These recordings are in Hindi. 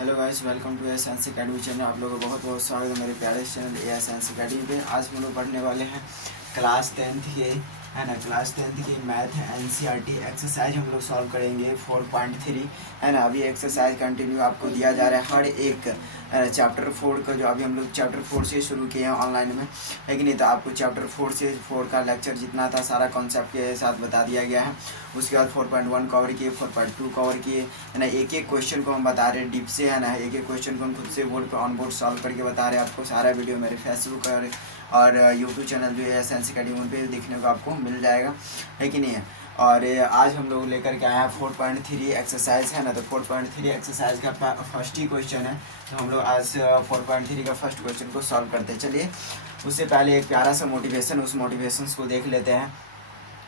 Hello guys, welcome to S science academy channel. आप लोगों का बहुत बहुत स्वागत है मेरे प्यारे चैनल ए साइंस अकेडमी पे। आज हम लोग पढ़ने वाले हैं क्लास 10th के, है ना, क्लास 10th की मैथ एनसीईआरटी एक्सरसाइज हम लोग सॉल्व करेंगे 4.3, है ना। अभी एक्सरसाइज कंटिन्यू आपको दिया जा रहा है हर एक चैप्टर 4 का, जो अभी हम लोग चैप्टर 4 से शुरू किए हैं ऑनलाइन में, है कि नहीं। तो आपको चैप्टर 4 से 4 का लेक्चर जितना था सारा कॉन्सेप्ट के साथ बता दिया गया है। उसके बाद 4.1 कवर किए, 4.2 कवर किए, है ना। एक एक क्वेश्चन को हम बता रहे हैं डीप से, है ना। एक एक क्वेश्चन को हम खुद से बोर्ड पे ऑन बोर्ड सॉल्व करके बता रहे हैं आपको। सारा वीडियो मेरे फेसबुक और यूट्यूब चैनल जो है साइंस अकेडमी पे देखने को आपको मिल जाएगा, है कि नहीं है। और आज हम लोग लेकर के आए हैं 4.3 एक्सरसाइज, है ना। तो 4.3 एक्सरसाइज का फर्स्ट ही क्वेश्चन है, तो हम लोग आज 4.3 का फर्स्ट क्वेश्चन को सॉल्व करते हैं। चलिए, उससे पहले एक प्यारा सा मोटिवेशन, उस मोटिवेशन को देख लेते हैं।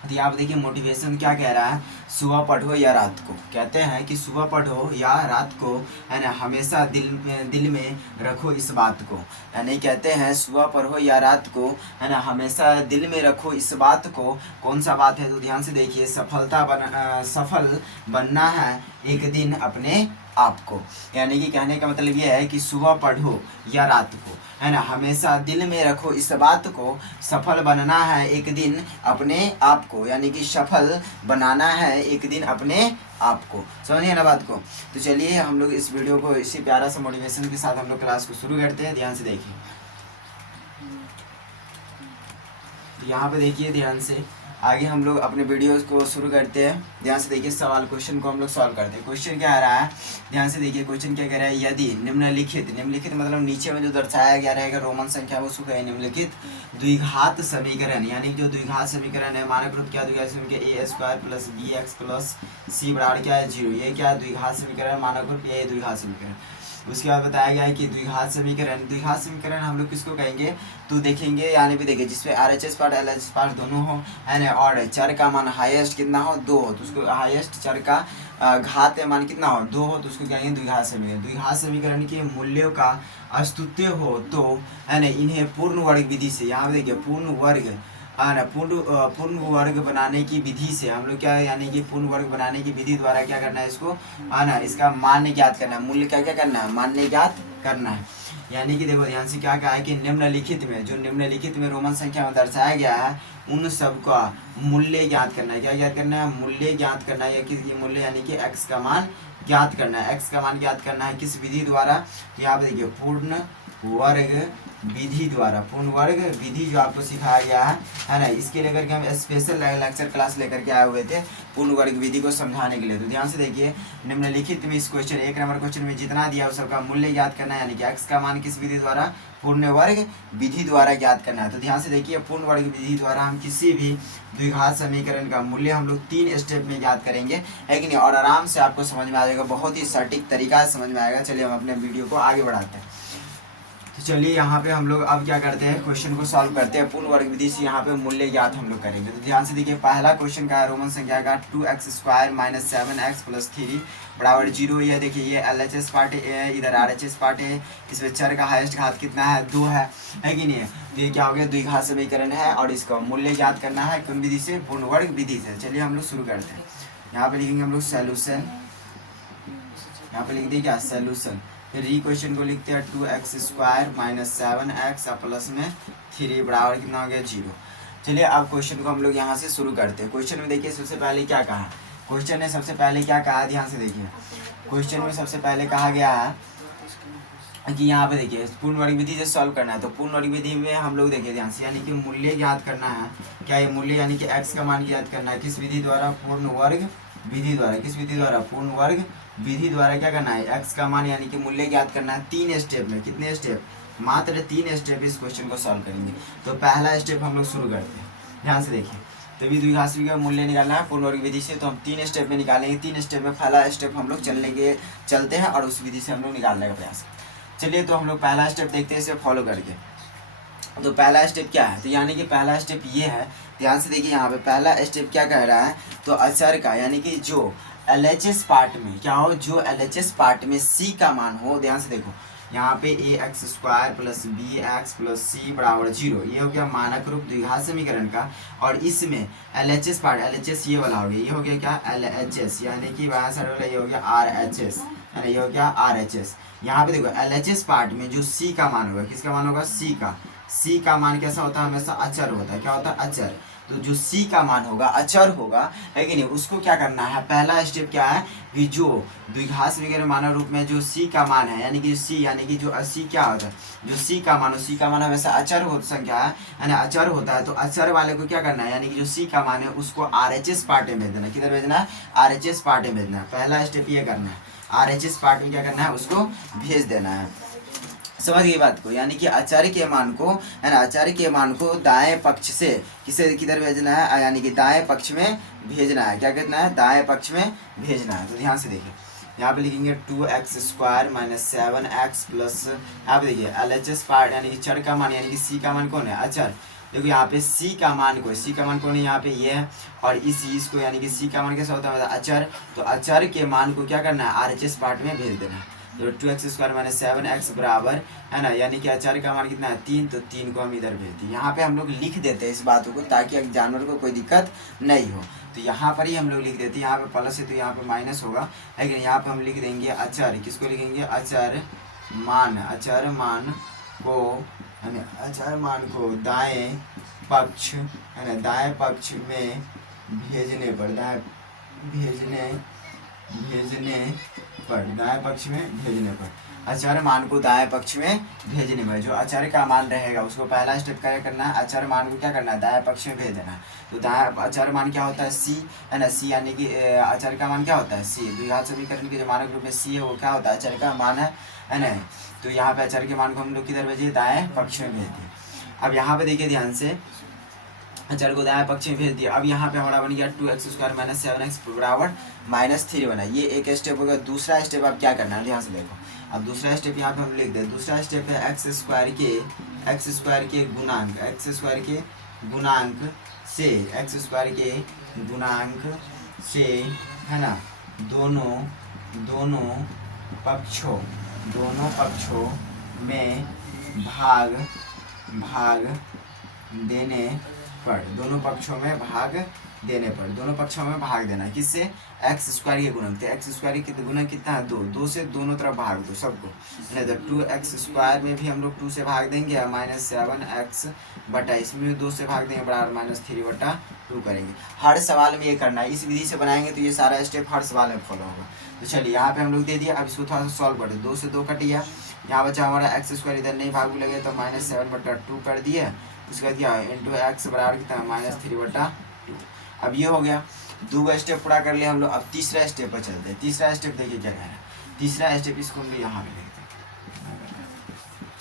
तो आप देखिए मोटिवेशन क्या कह रहा है। सुबह पढ़ो या रात को, कहते हैं कि सुबह पढ़ो या रात को, है ना, हमेशा दिल में रखो इस बात को। यानी कहते हैं सुबह पढ़ो या रात को, है ना, हमेशा दिल में रखो इस बात को। कौन सा बात है, तो ध्यान से देखिए। सफल बनना है एक दिन अपने आप को। यानी कि कहने का मतलब ये है कि सुबह पढ़ो या रात को, है ना, हमेशा दिल में रखो इस बात को। सफल बनना है एक दिन अपने आप को, यानी कि सफल बनाना है एक दिन अपने आप को। समझिए ना बात को। तो चलिए हम लोग इस वीडियो को इसी प्यारा सा मोटिवेशन के साथ हम लोग क्लास को शुरू करते हैं। ध्यान से देखिए, तो यहाँ पे देखिए ध्यान से। आगे हम लोग अपने वीडियोस को शुरू करते हैं। ध्यान से देखिए, सवाल क्वेश्चन को हम लोग सॉल्व करते हैं। क्वेश्चन क्या आ रहा है, ध्यान से देखिए। क्वेश्चन क्या कह रहा है, यदि निम्नलिखित मतलब नीचे में जो दर्शाया गया रहेगा रोमन संख्या वो उसको कहें निम्नलिखित द्विघात समीकरण, यानी जो द्विघात समीकरण है, मानक रूप क्या द्विघात समीकरण, a square plus b x plus c बराबर क्या है 0। ये क्या द्विघात समीकरण, मानक रूप ये द्विघात समीकरण। उसके बाद बताया गया है कि द्विघात समीकरण हम लोग किसको कहेंगे, तो देखेंगे यानी भी देखिए जिसमें RHS पार्ट LHS पार्ट दोनों हो, है ना, और चर का मान हाईएस्ट कितना हो 2 हो, तो उसको हाईएस्ट चर का घात मान कितना हो 2 हो, तो उसको कहेंगे द्विघात समीकरण। द्विघात समीकरण के मूल्यों का अस्तित्व हो तो, है ना, इन्हें पूर्ण वर्ग विधि से, यहाँ पे देखिए पूर्ण वर्ग, पूर्ण वर्ग बनाने की विधि से हम लोग क्या है, यानी कि पूर्ण वर्ग बनाने की विधि द्वारा क्या करना है इसको, है ना, इसका मान्य ज्ञात करना है। मूल्य क्या क्या करना है, मान्य ज्ञात करना है। यानी कि देखो ध्यान से क्या कहा है कि निम्नलिखित में रोमन संख्या में दर्शाया गया है उन सब का मूल्य ज्ञात करना है। क्या ज्ञात करना है, मूल्य ज्ञात करना है, या किसी मूल्य यानी कि x का मान ज्ञात करना है। x का मान ज्ञात करना है किस विधि द्वारा, तो यहाँ पे देखिए पूर्ण वर्ग विधि द्वारा। पूर्ण वर्ग विधि जो आपको सिखाया गया है ना, इसके लेकर के हम स्पेशल लेक्चर क्लास लेकर के आए हुए थे पूर्ण वर्ग विधि को समझाने के लिए। तो ध्यान से देखिए, निम्नलिखित में इस क्वेश्चन 1 नंबर क्वेश्चन में जितना दिया उस सबका मूल्य ज्ञात करना है, यानी कि x का मान किस विधि द्वारा, पूर्ण वर्ग विधि द्वारा ज्ञात करना है। तो ध्यान से देखिए, पूर्ण वर्ग विधि द्वारा हम किसी भी द्विघात समीकरण का मूल्य हम लोग 3 स्टेप में ज्ञात करेंगे, है कि नहीं, और आराम से आपको समझ में आ जाएगा, बहुत ही सटीक तरीका से समझ में आएगा। चलिए हम अपने वीडियो को आगे बढ़ाते हैं। तो चलिए यहाँ पे हम लोग अब क्या करते हैं, क्वेश्चन को सॉल्व करते हैं पूर्ण वर्ग विधि से। यहाँ पे मूल्य ज्ञात हम लोग करेंगे। तो ध्यान से देखिए, पहला क्वेश्चन का है रोमन संख्या का 2x square minus 7x plus 3 बराबर 0। ये देखिए ये LHS पार्ट है, इधर RHS पार्ट है। इसमें चर का हाईएस्ट घात कितना है 2 है कि नहीं है। तो ये क्या हो गया, द्विघात समीकरण है और इसका मूल्य ज्ञात करना है कौन विधि से, पूर्ण वर्ग विधि से। चलिए हम लोग शुरू करते हैं। यहाँ पे लिखेंगे हम लोग सोल्यूशन, यहाँ पे लिख दिए क्या सोल्यूशन। फिर ई क्वेश्चन को लिखते हैं 2x square minus 7x plus में 3 बराबर कितना हो गया 0। चलिए अब क्वेश्चन को हम लोग यहाँ से शुरू करते हैं। क्वेश्चन में देखिए सबसे पहले क्या कहा, क्वेश्चन ने सबसे पहले क्या कहा, ध्यान से देखिए। क्वेश्चन में सबसे पहले कहा गया है कि यहाँ पे देखिए पूर्ण वर्ग विधि से सॉल्व करना है। तो पूर्ण वर्ग विधि में हम लोग देखिए ध्यान से, यानी कि मूल्य ज्ञात करना है। क्या ये मूल्य, यानी कि x का मान ज्ञात करना है किस विधि द्वारा, पूर्ण वर्ग विधि द्वारा। किस विधि द्वारा, पूर्ण वर्ग विधि द्वारा। क्या करना है, x का मान यानी कि मूल्य ज्ञात करना है 3 स्टेप में। कितने स्टेप, मात्र 3 स्टेप इस क्वेश्चन को सॉल्व करेंगे। तो पहला स्टेप हम लोग शुरू करते हैं। ध्यान से देखिए, तभी द्विघात समीकरण का मूल्य निकालना है पूर्ण वर्ग विधि से, तो हम 3 स्टेप में निकालेंगे। 3 स्टेप में पहला स्टेप हम लोग चलते हैं और उस विधि से हम लोग निकालने का प्रयास। चलिए तो हम लोग पहला स्टेप देखते हैं इसे फॉलो करके। तो पहला स्टेप क्या है, तो यानी कि पहला स्टेप ये है। ध्यान से देखिए, यहाँ पे पहला स्टेप क्या कह रहा है, तो अचर का, यानी कि जो LHS पार्ट में क्या हो, जो LHS पार्ट में C का मान हो, ध्यान से देखो, यहाँ पे ax² plus bx plus c बराबर 0, ये हो गया मानक रूप द्विघात समीकरण का। और इसमें LHS पार्ट, LHS ये वाला हो गया, ये हो गया क्या LHS, यानी कि बाहर साइड वाला ये हो गया RHS, है ना, ये हो गया RHS। यहाँ पे देखो LHS पार्ट में जो c का मान होगा, किसका मान होगा, c का मान कैसा होता है, हमेशा अचर होता है। क्या होता है, अचर। तो जो c का मान होगा अचर होगा, है कि नहीं, उसको क्या करना है, पहला स्टेप क्या है कि जो द्विघात समीकरण मानक रूप में जो c का मान है, यानी कि c, यानी कि जो c क्या होता है, जो c का मान हमेशा अचर हो संख्या है ना, अचर होता है। तो अचर वाले को क्या करना है, यानी कि जो c का मान है उसको RHS पार्ट में भेज देना। किधर भेजना है, RHS पार्ट में भेजना है। पहला स्टेप ये करना है, RHS पार्ट में क्या करना है, उसको भेज देना है। समझ गई बात को, यानी कि आचार्य के मान को, है ना, आचार्य के मान को दाएं पक्ष से किसे किधर भेजना है, यानी कि दाएं पक्ष में भेजना है। क्या करना है, दाएं पक्ष में भेजना है। तो ध्यान से देखिए, यहाँ पे लिखेंगे 2x² माइनस 7x प्लस, यहाँ पे देखिए LHS पार्ट यानी कि चर का मान, यानी कि c का मान कौन है, अचर। देखो यहाँ पे c का मान कौन है, यहाँ पे ये है। और इसको यानी कि c का मान कैसा होता है, अचर। तो अचर के मान को क्या करना है, RHS पार्ट में भेज देना है। तो 2x² माइनस 7x बराबर, है ना, यानी कि अचर का मान कितना है, 3। तो 3 को हम इधर भेज दें। यहाँ पे हम लोग लिख देते हैं इस बातों को, ताकि जानवर को कोई दिक्कत नहीं हो। तो यहाँ पर ही हम लोग लिख देते हैं, यहाँ पे प्लस है तो यहाँ पे माइनस होगा, लेकिन यहाँ पे हम लिख देंगे अचर। किसको लिखेंगे, अचर मान को, है ना, अचर मान को दाएं पक्ष, है ना, दाएं पक्ष में भेजने पर, दाएं पक्ष में भेजने पर, अचर मान को दाएं पक्ष में भेजने पर जो अचर का मान रहेगा उसको पहला स्टेप क्या करना है, अचर मान को क्या करना है, दाएं पक्ष में भेज देना है। तो दाएं अचर मान क्या होता है, c, है ना, c, यानी कि अचर का मान क्या होता है, c। द्विघात समीकरण के जो मानक रूप में c है वो क्या होता है, अचर का मान है ना। तो यहाँ पे अचर के मान को हम लोग किधर भेजिए, दाएं पक्ष में भेज दिए। अब यहाँ पे देखिए ध्यान से, अचर को दाएं पक्ष में भेज दिया। अब यहाँ पे हमारा बन गया 2x² माइनस 7x बराबर -3 बना। ये एक स्टेप हो गया। दूसरा स्टेप आप क्या करना है, ध्यान से देखो। अब दूसरा स्टेप यहाँ पे हम लिख दें। दूसरा स्टेप है x² के गुणांक, गुणांक से, है ना, दोनों पक्षों में भाग देने पर, दोनों पक्षों में भाग देना। किससे, x² के गुणक। तो x² के गुणक कितना है, 2 से दोनों तरफ भाग दो सबको, है ना। तो 2x² में भी हम लोग 2 से भाग देंगे, -7x बटा इसमें भी 2 से भाग देंगे, बराबर -3/2 करेंगे। हर सवाल में ये करना है। इस विधि से बनाएंगे तो ये सारा स्टेप हर सवाल में फॉलो होगा। तो चलिए यहाँ पे हम लोग दे दिया। अब इसको थोड़ा सा सॉल्व कर दे। 2 से 2 कट गया, यहाँ बचा हमारा x² इधर नहीं भाग लगे तो -7/2 कर दिए। उसके बाद क्या है, इंटू x बराबर कितना, -3/2। अब ये हो गया, 2 स्टेप पूरा कर लिया हम लोग। अब तीसरा स्टेप पर चलते हैं। तीसरा स्टेप देखिए क्या कह रहा है। तीसरा स्टेप इसको हम लोग यहाँ पे लिखते हैं।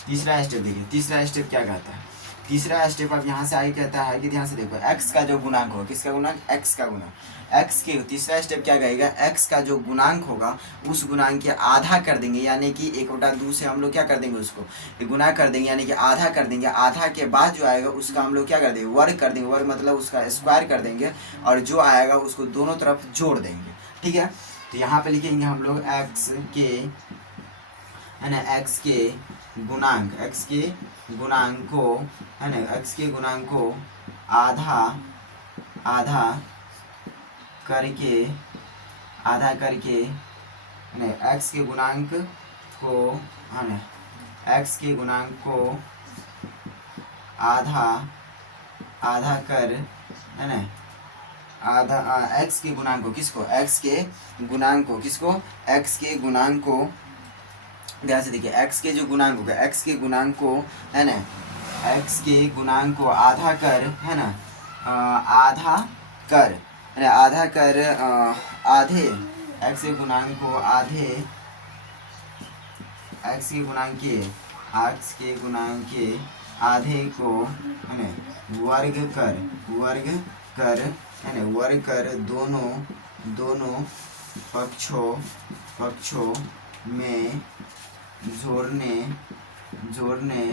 तीसरा स्टेप देखिए, तीसरा स्टेप क्या कहता है। तीसरा स्टेप अब यहाँ से आगे कहता है कि ध्यान से देखो, x का जो गुणांक होगा, किसका गुणांक, x का गुणांक, x के। तीसरा स्टेप क्या कहेगा, x का जो गुणांक होगा उस गुणांक के आधा कर देंगे, यानी कि 1/2 से हम लोग क्या कर देंगे, उसको गुणा कर देंगे, यानी कि आधा कर देंगे। आधा के बाद जो आएगा उसका हम लोग क्या कर देंगे, वर्ग कर देंगे। वर्ग मतलब उसका स्क्वायर कर देंगे, और जो आएगा उसको दोनों तरफ जोड़ देंगे। ठीक है, तो यहाँ पे लिखेंगे हम लोग x के, है ना, x के गुणांक, को, है ना, x के गुणांक को आधा करके, है ना, x के गुणांक को, है ना, x के गुणांक को आधा कर, है ना, x के गुणांक को किसको, x के गुणांक को ध्यान से देखिए, x के जो गुणांक होगा, x के गुणांक को, है ना, x के गुणांक को आधा कर, है ना, आधा कर आधे, x के गुणांक को आधे को, है ना, वर्ग कर, है ना, वर्ग कर दोनों पक्षों में जोड़ने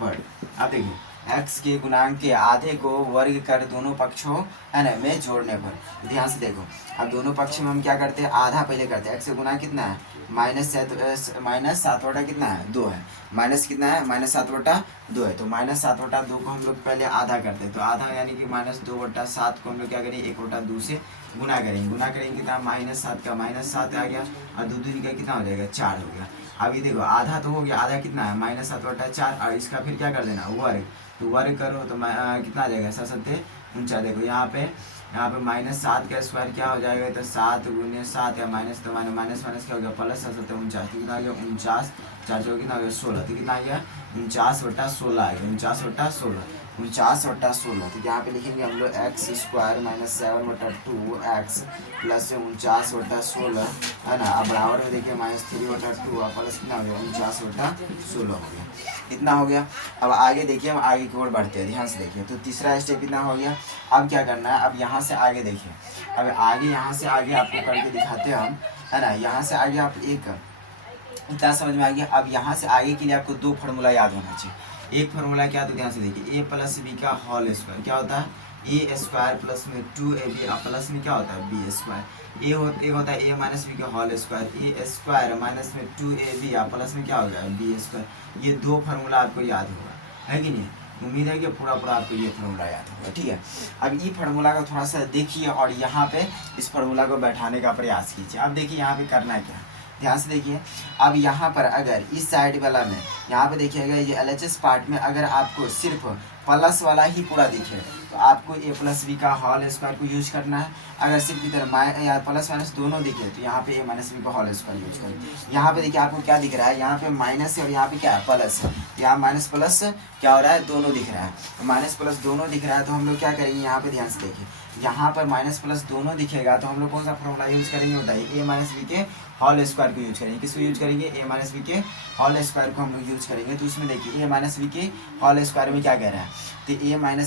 पर। आप देखिए, x के गुणांक के आधे को वर्ग कर दोनों पक्षों है ना में जोड़ने पर। ध्यान से देखो, अब दोनों पक्ष में हम क्या करते हैं, आधा पहले करते हैं। x का गुणांक कितना है, -7/2 कितना है, 2 है। माइनस कितना है, -7/2 है। तो -7/2 को हम लोग पहले आधा करते हैं। तो आधा यानी कि -2/7 को हम लोग क्या करेंगे, 1/2 से गुना करेंगे। गुना करेंगे कितना, -7 का -7 आ गया और 2 दूनी का कितना हो जाएगा, 4 हो गया। अभी देखो आधा तो हो गया, आधा कितना है, -7/4 और इसका फिर क्या कर देना, वर्ग। तो वर्ग करो तो कितना आ जाएगा, 7×49। देखो यहाँ पे -7 का स्क्वायर क्या हो जाएगा, तो 7×7 या माइनस, तो माइनस क्या हो गया, प्लस 7×49 तो कितना आ गया, 49, 4 कितना हो गया, 16। तो कितना आ गया, 49/16 आ गया, 49/16, 49/16। तो यहाँ पे लिखेंगे हम लोग x² -7/2 x प्लस 49/16 है ना। अब बराबर में देखिए -3/2 और प्लस कितना हो गया, 49/16 हो गया। इतना हो गया। अब आगे देखिए, हम आगे की ओर बढ़ते हैं, ध्यान से देखिए। तो तीसरा स्टेप इतना हो गया। अब क्या करना है, अब यहाँ से आगे देखिए, अब आगे यहाँ से आगे आपको करके दिखाते हैं हम, है ना। यहाँ से आगे आप इतना समझ में आ गया। अब यहाँ से आगे के लिए आपको 2 फार्मूला याद होना चाहिए। एक फार्मूला क्या, तो ध्यान से देखिए, a + b का होल स्क्वायर क्या होता है, a² प्लस में 2ab प्लस में क्या होता है, b²। एक होता है a - b का होल स्क्वायर, a² माइनस में 2ab प्लस में क्या हो गया, b²। ये 2 फार्मूला आपको याद होगा, है कि नहीं। उम्मीद है कि पूरा आपको ये फार्मूला याद होगा, ठीक है। अब ये फार्मूला का थोड़ा सा देखिए और यहाँ पे इस फार्मूला को बैठाने का प्रयास कीजिए। अब देखिए यहाँ पे करना क्या है, ध्यान से देखिए। अब यहाँ पर अगर इस साइड वाला में यहाँ पे देखिएगा, ये LHS पार्ट में अगर आपको सिर्फ प्लस वाला ही पूरा दिखे तो आपको a + b का होल स्क्वायर को यूज करना है। अगर सिर्फ इधर या प्लस माइनस दोनों दिखे तो यहाँ पे a - b का होल स्क्वायर यूज करें। यहाँ पे देखिए आपको क्या दिख रहा है, यहाँ पे माइनस है और यहाँ पे क्या है, प्लस है। यहाँ माइनस प्लस क्या हो रहा है, दोनों दिख रहा है। माइनस प्लस दोनों दिख रहा है तो हम लोग क्या करेंगे, यहाँ पे ध्यान से देखिए, यहाँ पर माइनस प्लस दोनों दिखेगा तो हम लोग कौन सा फॉर्मूला यूज करेंगे, बताइए, a - b के होल स्क्वायर को यूज करेंगे। किसको यूज करेंगे, a - b के होल स्क्वायर को हम लोग यूज करेंगे। तो उसमें देखिए a - b के होल स्क्वायर में क्या कह रहा है, तो a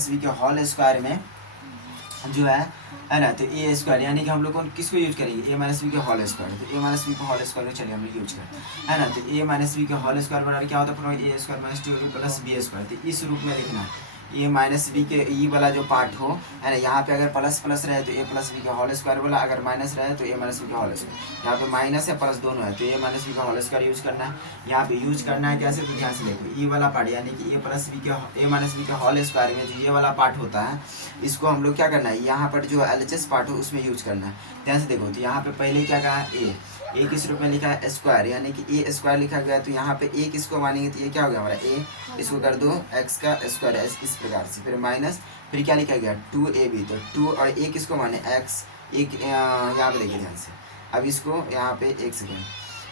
- b के होल स्क्वायर में जो है ना, तो a² यानी कि हम लोग किसको यूज करेंगे, a - b के होल स्क्वायर। तो a - b के होल स्क्वायर को चलिए हम लोग यूज करते हैं, है ना। तो a - b के होल स्क्वायर बराबर क्या होता है, a² - 2 प्लस b²। तो इस रूप में लिखना है, a - b के ई वाला जो पार्ट हो, है ना, यहाँ पे अगर प्लस प्लस रहे तो a + b का होल स्क्वायर बोला, अगर माइनस रहे तो a - b का होल स्क्वायर। यहाँ पे माइनस है प्लस दोनों है तो a - b का होल स्क्वायर यूज करना है। यहाँ पे यूज करना है कैसे, तो ध्यान से देखो, ई वाला पार्ट यानी कि a + b के होल स्क्वायर में जो ये वाला पार्ट होता है, इसको हम लोग क्या करना है, यहाँ पर जो LHS पार्ट हो उसमें यूज करना है। ध्यान से देखो, तो यहाँ पे पहले क्या कहा, a किस रूप में लिखा है, स्क्वायर यानी कि a² लिखा गया। तो यहाँ पे a किसको मानेंगे, तो ये क्या हो गया हमारा a, इसको कर दो x का स्क्वायर इस प्रकार से, फिर माइनस, फिर क्या लिखा गया 2ab। तो 2 और a किसको माने, x। एक यहाँ पे देखिए ध्यान से, अब इसको यहाँ पे 1 सेकेंड,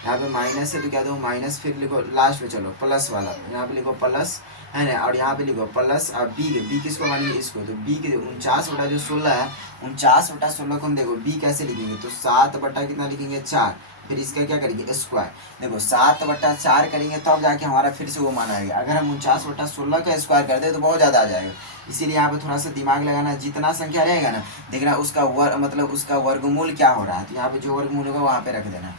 यहाँ पे माइनस है तो क्या दो माइनस, फिर लिखो लास्ट में चलो प्लस वाला, यहाँ पे लिखो प्लस, है ना, और यहाँ पे लिखो प्लस। और b किसको मानेंगे, इसको। तो b के 49/16 है, 49/16 को हम देखो b कैसे लिखेंगे, तो 7 कितना लिखेंगे, 4। फिर इसका क्या करेंगे, स्क्वायर। देखो 7/4 करेंगे तब जाके हमारा फिर से वो मान आएगा। अगर हम 49/16 का स्क्वायर कर दे तो बहुत ज़्यादा आ जाएगा। इसीलिए यहाँ पे थोड़ा सा दिमाग लगाना, जितना संख्या रहेगा ना, देखना उसका मतलब उसका वर्गमूल क्या हो रहा है। तो यहाँ पे जो वर्गमूल होगा वहाँ पे रख देना।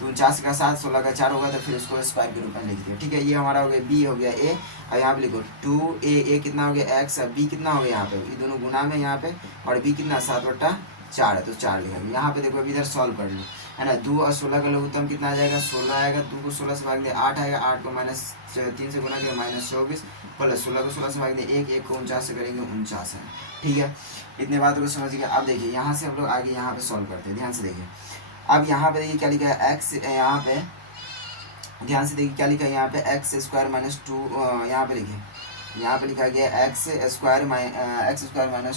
तो 49 का 7, 16 का 4 होगा तो फिर उसको स्क्वायर के रूप में लिख दिया, ठीक है। ये हमारा हो गया b, हो गया a। और यहाँ पे लिखो 2a कितना हो गया x, b कितना हो गया यहाँ पे, ये दोनों गुना में यहाँ पे, और b कितना 7/4 है तो 4 लिखेंगे। यहाँ पे देखो अभी इधर सॉल्व कर लो, है ना। 2 और 16 का लघुत्तम कितना आ जाएगा, 16 आएगा। 2 को 16 से भाग दे 8 आएगा, 8 को -3 से गुना किया -24, प्लस 16 को 16 से भाग दे 1, 1 को 49 से करेंगे 49 है, ठीक है। इतने बातों को समझ गए। अब देखिए यहाँ से हम लोग आगे यहाँ पे सॉल्व करते हैं, ध्यान से देखिए। अब यहाँ पे देखिए क्या लिखा है, x, यहाँ पे ध्यान से देखिए क्या लिखा है, यहाँ पे x² - 2, यहाँ पे देखिए, यहाँ पे लिखा गया x²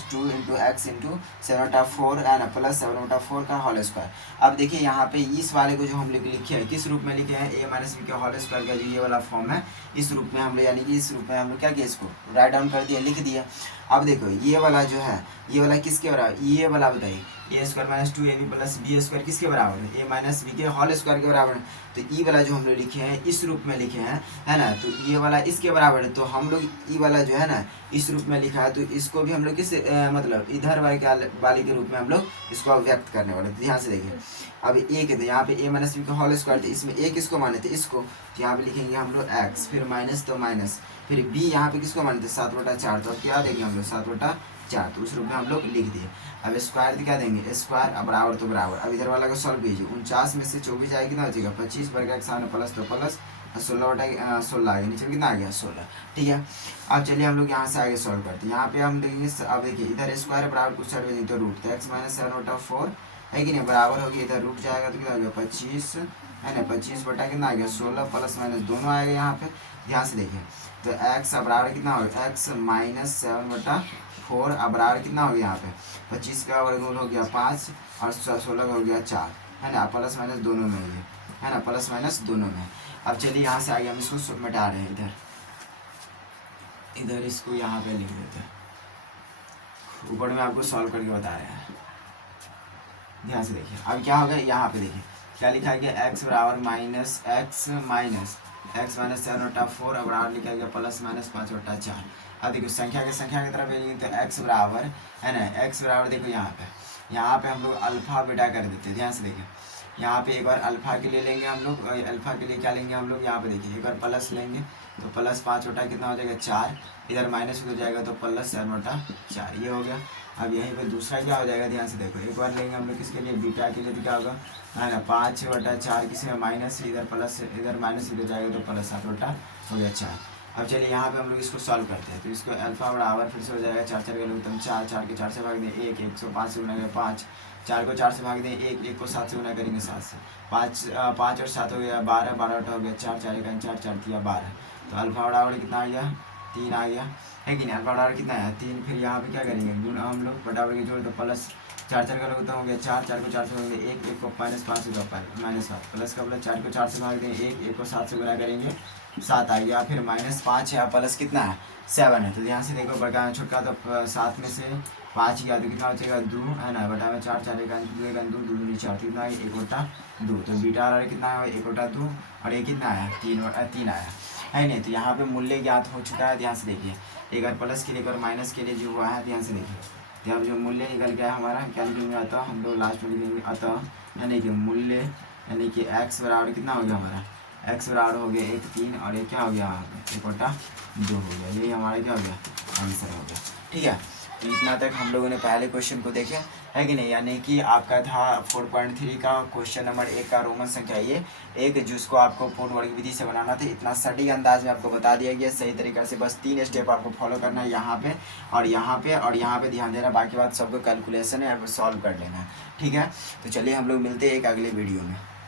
- 2 इंटू x इंटू 7/4 है ना, प्लस 7/4 का होल स्क्वायर। अब देखिए यहाँ पे इस वाले को जो हम लोग लिखे हैं, किस रूप में लिखे हैं, a - b के होल स्क्वायर का जो ये वाला फॉर्म है, इस रूप में हम लोग, यानी कि इस रूप में हम लोग क्या किया, इसको राइट डाउन कर दिया, लिख दिया। अब देखो ये वाला जो है, ये वाला किसके बराबर, ये वाला बताइए, a square minus 2ab plus b square किसके बराबर है, ए माइनस बी के होल स्क्वायर के बराबर है। तो ई वाला जो हम लोग लिखे हैं इस रूप में लिखे हैं, है ना, तो ये वाला इसके बराबर है, तो हम लोग ई वाला जो है ना इस रूप में लिखा है, तो इसको भी हम लोग किस मतलब इधर वाले के रूप में हम लोग इसको व्यक्त करने वाले। तो ध्यान से देखिए, अब एक है तो यहाँ पे ए माइनस बी का होल स्क्वायर थे, इसमें एक किसको माने थे, इसको, तो यहाँ पे लिखेंगे हम लोग एक्स, फिर माइनस तो माइनस, फिर बी यहाँ पे किसको माने थे 7/4, तो अब क्या देंगे हम लोग 7/4, तो उस रूप में हम लोग लिख दिए। अब स्क्वायर क्या देंगे स्क्वायर, अब बराबर तो बराबर, अब इधर वाला को सॉल्व कीजिए, 49 में से 24 आएगा कितना हो जाएगा 25, वर्ग के सामने प्लस तो प्लस, 16/16 आ गया, नीचे कितना आ गया 16, ठीक है। अब चलिए हम लोग यहाँ से आगे सॉल्व करते हैं, यहाँ पे हम देखेंगे, अब देखिए इधर स्क्वायर बराबर कुछ साइड में तो रूट, तो एक्स माइनस 7/4 है कि नहीं, बराबर हो गया, इधर रूट जाएगा तो कितना आ गया 25, है ना, 25 बटा कितना आ गया 16, प्लस माइनस दोनों आएगा यहाँ पे, ध्यान से देखिए, तो एक्स बराबर कितना हो गया, एक्स माइनस 7/4 अब बराबर कितना हो गया यहाँ पे 25 का वर्गमूल हो गया 5 और 16 का हो गया 4, है ना, प्लस माइनस दोनों में ये, है ना, प्लस माइनस दोनों में। अब चलिए यहाँ से आगे हम इसको मिटा रहे हैं, इधर इसको यहाँ पे लिख देते हैं, ऊपर में आपको सॉल्व करके बता रहे हैं, ध्यान से देखिए। अब क्या होगा, यहाँ पे देखिए क्या लिखा है कि एक्स बराबर माइनस एक्स माइनस 7/4 अब बराबर लिखा गया प्लस माइनस 5/4। अब देखो संख्या की तरफ लेंगे तो एक्स बराबर, है ना, एक्स बराबर देखो यहाँ पे हम लोग अल्फा बेटा कर देते हैं, ध्यान से देखिए, यहाँ पे एक बार अल्फा के लिए लेंगे हम लोग, अल्फा के लिए क्या लेंगे हम लोग, यहाँ पे देखिए एक बार प्लस लेंगे तो प्लस 5 कितना हो जाएगा 4, इधर माइनस हो जाएगा तो प्लस 7/4, ये हो गया। अब यहीं पे दूसरा क्या हो जाएगा, ध्यान से देखो, एक बार लेंगे हम लोग किसके लिए, बीटा के लिए, तो क्या होगा, है ना, 5/4 किसी में माइनस, इधर प्लस, इधर माइनस हो जाएगा तो प्लस 7 हो गया 4। अब चलिए यहाँ पे हम लोग इसको सॉल्व करते हैं, तो इसको अल्फा बराबर फिर से हो जाएगा 4 4 का लघुत्तम 4, 4 के 4 से भाग दें 1, 1 को 5 से गुना करें 5, 4 को 4 से भाग दें 1, 1 को 7 से गुना करेंगे 7 से, 5 और 7 हो गया 12, 12 हो गया 4, 4 का 4, 4 दिया 12, तो अल्फा बराबर कितना आ गया 3 आ गया, है कि नहीं, अल्फा बराबर कितना है 3। फिर यहाँ पे क्या करेंगे गुण हम लोग बराबर के जोड़, तो प्लस 4 4 का लघुत्तम हो गया 4, 4 को 4 से भाग दें 1, 1 को माइनस 5 होगा माइनस 5, प्लस का प्लस 4 को 4 से भाग दें 1, 1 को 7 से गुना करेंगे 7 आ गया, फिर माइनस 5 है प्लस कितना है 7 है, तो ध्यान से देखो बटा में छुटका, तो 7 में से 5 गया तो कितना हो जाएगा 2, है ना, बटा में 4, 4 2 2 दूनी 4, कितना है 1/2, तो बीटा वाला कितना है 1/2 और ये कितना है 3 आया, है नहीं। तो यहाँ पे मूल्य ज्ञात हो चुका है, ध्यान से देखिए, एक बार प्लस के लिए एक बार माइनस के लिए जो हुआ है, ध्यान से देखिए, तो अब जो मूल्य निकल गया हमारा क्या लिखेंगे, अतः हम लोग लास्ट में लिखेंगे अतः, यानी कि मूल्य, यानी कि एक्स बराबर कितना हो गया हमारा, एक्स बराबर हो गया 1 3 और ये क्या हो गया 1/2 हो गया, यही हमारा क्या हो गया आंसर हो गया, ठीक है। तो इतना तक हम लोगों ने पहले क्वेश्चन को देखे, है कि नहीं, यानी कि आपका था 4.3 का क्वेश्चन नंबर 1 का रोमन संख्या ये एक, जिसको आपको पूर्ण वर्ग विधि से बनाना था, इतना सटीक अंदाज में आपको बता दिया गया सही तरीका से, बस 3 स्टेप आपको फॉलो करना है, यहाँ पे और यहाँ पे और यहाँ पे ध्यान देना, बाकी बात सबको कैलकुलेशन है, सॉल्व कर लेना है, ठीक है। तो चलिए हम लोग मिलते हैं एक अगले वीडियो में।